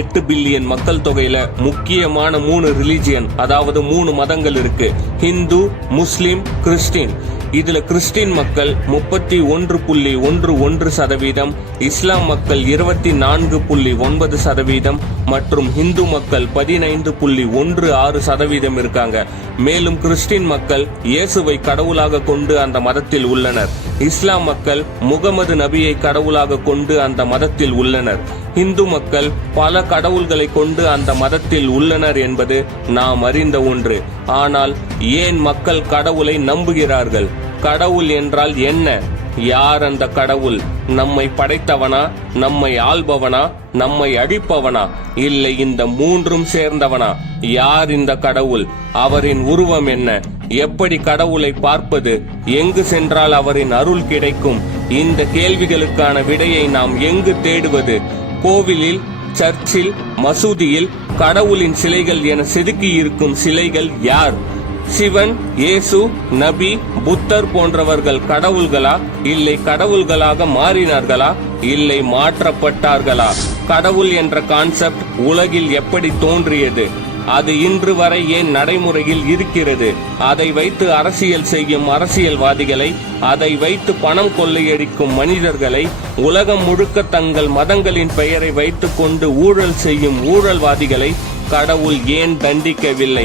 எட்டு பில்லியன் மக்கள் தொகையில முக்கியமான மூணு ரிலிஜியன் அதாவது மூணு மதங்கள் இருக்கு. Hindu Muslim Christian. இதுல கிறிஸ்டின் மக்கள் முப்பத்தி ஒன்று புள்ளி ஒன்று ஒன்று சதவீதம் இஸ்லாம் மக்கள் இருபத்தி நான்கு புள்ளி ஒன்பது சதவீதம் மற்றும் ஹிந்து மக்கள் பதினைந்து புள்ளி ஒன்று ஆறு சதவீதம் இருக்காங்க. மேலும் கிறிஸ்டின் மக்கள் இயேசுவை கடவுளாக கொண்டு அந்த மதத்தில் உள்ளனர். இஸ்லாம் மக்கள் முகமது நபியை கடவுளாக கொண்டு அந்த மதத்தில் உள்ளனர். இந்து மக்கள் பல கடவுள்களை கொண்டு அந்த மதத்தில் உள்ளனர் என்பது நாம் அறிந்த ஒன்று. ஆனால் ஏன் மக்கள் கடவுளை நம்புகிறார்கள்? கடவுள் என்றால் என்ன? யார் அந்த கடவுள்? நம்மை படைத்தவனா? நம்மை ஆள்பவனா? நம்மை அழிப்பவனா? இல்லை இந்த மூன்றும் சேர்ந்தவனா? யார் இந்த கடவுள்? அவரின் உருவம் என்ன? எப்படி கடவுளை பார்ப்பது? எங்கு சென்றால் அவரின் அருள் கிடைக்கும்? இந்த கேள்விகளுக்கான விடையை நாம் எங்கு தேடுவது? கோவிலில் சர்ச்சில் மசூதியில் கடவுளின் சிலைகள் என செதுக்கி இருக்கும் சிலைகள் யார்? சிவன் இயேசு நபி புத்தர் போன்றவர்கள் கடவுள்களா? இல்லை கடவுள்களாக மாறினார்களா? இல்லை மாற்றப்பட்டார்களா? கடவுள் என்ற கான்செப்ட் உலகில் எப்படி தோன்றியது? அது இன்று வரை ஏன் நடைமுறையில் இருக்கிறது? அதை வைத்து அரசியல் செய்யும் அரசியல்வாதிகளை அதை வைத்து பணம் கொள்ளையடிக்கும் மனிதர்களை உலகம் முழுக்க தங்கள் மதங்களின் பெயரை வைத்துக்கொண்டு ஊழல் செய்யும் ஊழல்வாதிகளை கடவுள் ஏன் தண்டிக்கவில்லை?